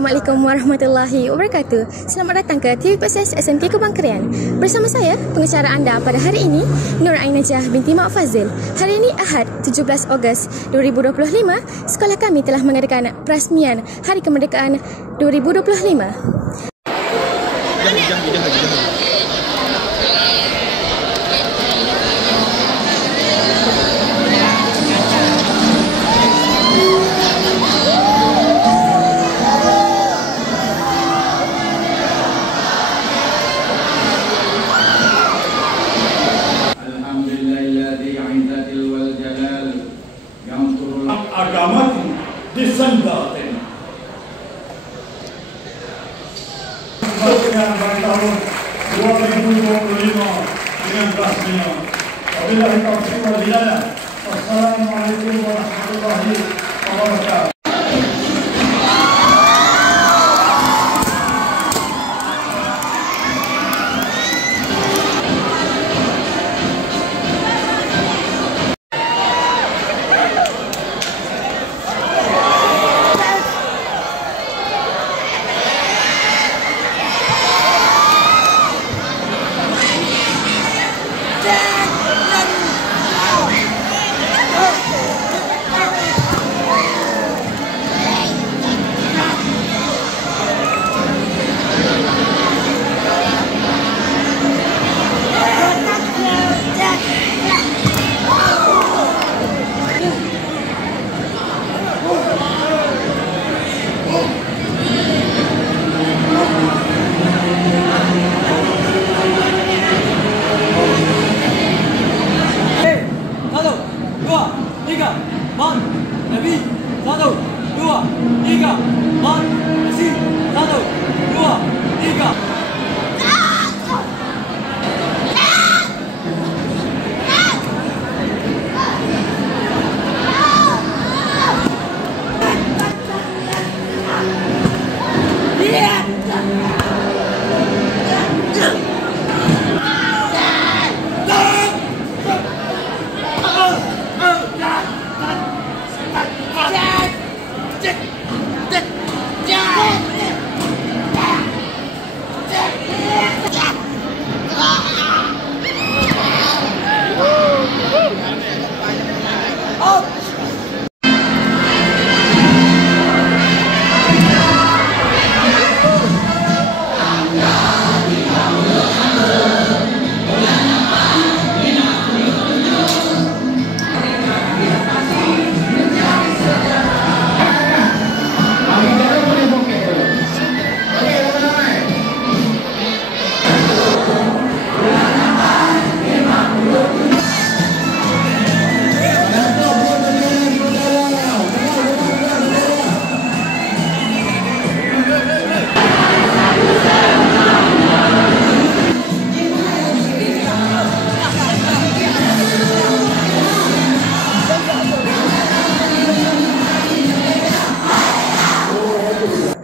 Assalamualaikum warahmatullahi wabarakatuh. Selamat datang ke TV Proses SMK Kubang Krian. Bersama saya, pengacara anda pada hari ini, Nur Ainajah binti Mak Fazil. Hari ini Ahad, 17 Ogos 2025, sekolah kami telah mengadakan perasmian Hari Kemerdekaan 2025. Agama disendatin. Dengan tahun 2025 dengan rasminya. Wabillahi taufiq wal hidayah. Wassalamualaikum warahmatullahi wabarakatuh.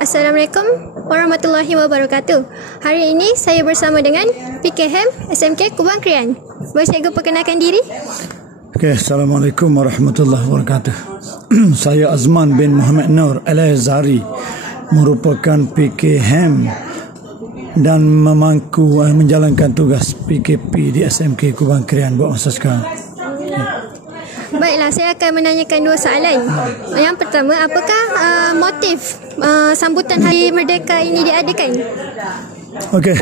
Assalamualaikum warahmatullahi wabarakatuh. Hari ini saya bersama dengan PKM SMK Kubang Krian. Boleh cikgu perkenalkan diri? Okey, Assalamualaikum warahmatullahi wabarakatuh. Saya Azman bin Muhammad Nur Al-Azhari, merupakan PKM dan memangku menjalankan tugas PKP di SMK Kubang Krian buat masa sekarang. Baiklah, saya akan menanyakan dua soalan. Yang pertama, apakah motif sambutan Hari Merdeka ini diadakan? Okey.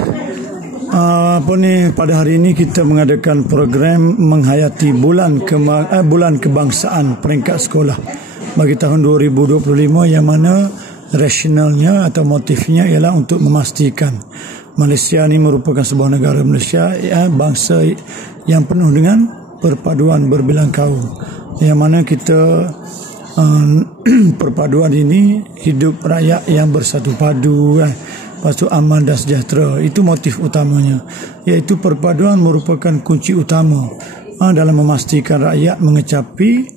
Pada hari ini kita mengadakan program menghayati bulan kebangsaan peringkat sekolah bagi tahun 2025, yang mana rasionalnya atau motifnya ialah untuk memastikan Malaysia ini merupakan sebuah negara Malaysia, bangsa yang penuh dengan perpaduan berbilang kaum, yang mana kita perpaduan ini hidup rakyat yang bersatu padu, lepas tu aman dan sejahtera. Itu motif utamanya, iaitu perpaduan merupakan kunci utama dalam memastikan rakyat mengecapi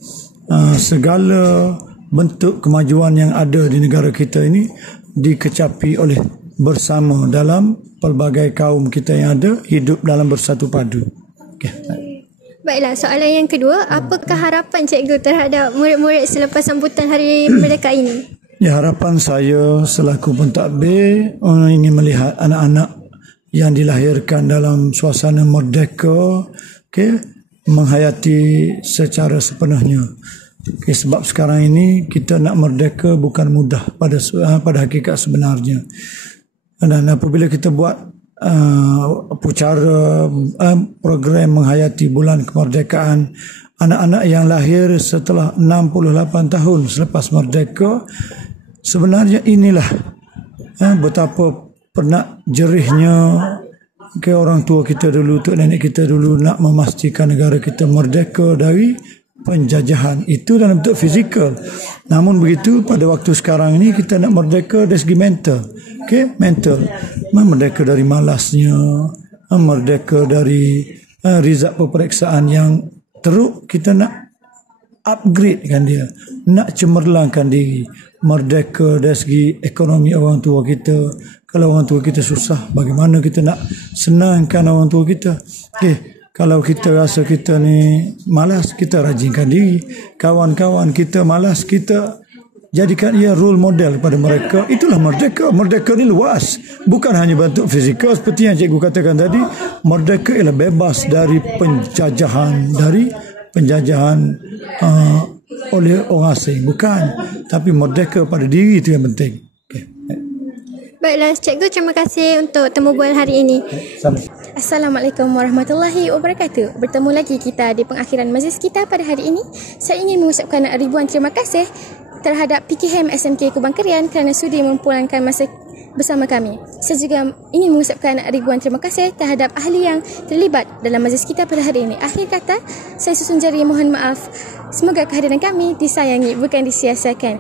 segala bentuk kemajuan yang ada di negara kita ini dikecapi oleh bersama dalam pelbagai kaum kita yang ada hidup dalam bersatu padu. Okay. Baiklah, soalan yang kedua, apakah harapan cikgu terhadap murid-murid selepas sambutan Hari Merdeka ini? Ya, harapan saya selaku pentadbir ingin melihat anak-anak yang dilahirkan dalam suasana merdeka, menghayati secara sepenuhnya. Sebab sekarang ini kita nak merdeka bukan mudah pada hakikat sebenarnya. Dan apabila kita buat program menghayati bulan kemerdekaan, anak-anak yang lahir setelah 68 tahun selepas merdeka, sebenarnya inilah betapa pernah jerihnya orang tua kita dulu, tok nenek kita dulu nak memastikan negara kita merdeka dari penjajahan. Itu dalam bentuk fizikal. Namun begitu pada waktu sekarang ini kita nak merdeka dari segi mental. Mental. Merdeka dari malasnya, merdeka dari rizak peperiksaan yang teruk. Kita nak upgradekan dia, nak cemerlangkan diri, merdeka dari segi ekonomi orang tua kita. Kalau orang tua kita susah, bagaimana kita nak senangkan orang tua kita? Kalau kita rasa kita ni malas, kita rajinkan diri. Kawan-kawan kita malas, kita jadikan ia role model kepada mereka. Itulah merdeka. Merdeka ni luas, bukan hanya bentuk fizikal seperti yang cikgu katakan tadi. Merdeka ialah bebas dari penjajahan, oleh orang asing, bukan, tapi merdeka pada diri, itu yang penting. Baiklah, cikgu, terima kasih untuk temu bual hari ini. Assalamualaikum warahmatullahi wabarakatuh. Bertemu lagi kita di pengakhiran majlis kita pada hari ini. Saya ingin mengucapkan ribuan terima kasih terhadap PKM SMK Kubang Kerian kerana sudi mempulankan masa bersama kami. Saya juga ingin mengucapkan ribuan terima kasih terhadap ahli yang terlibat dalam majlis kita pada hari ini. Akhir kata, saya susun jari mohon maaf. Semoga kehadiran kami disayangi bukan disia-siakan.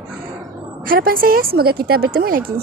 Harapan saya semoga kita bertemu lagi.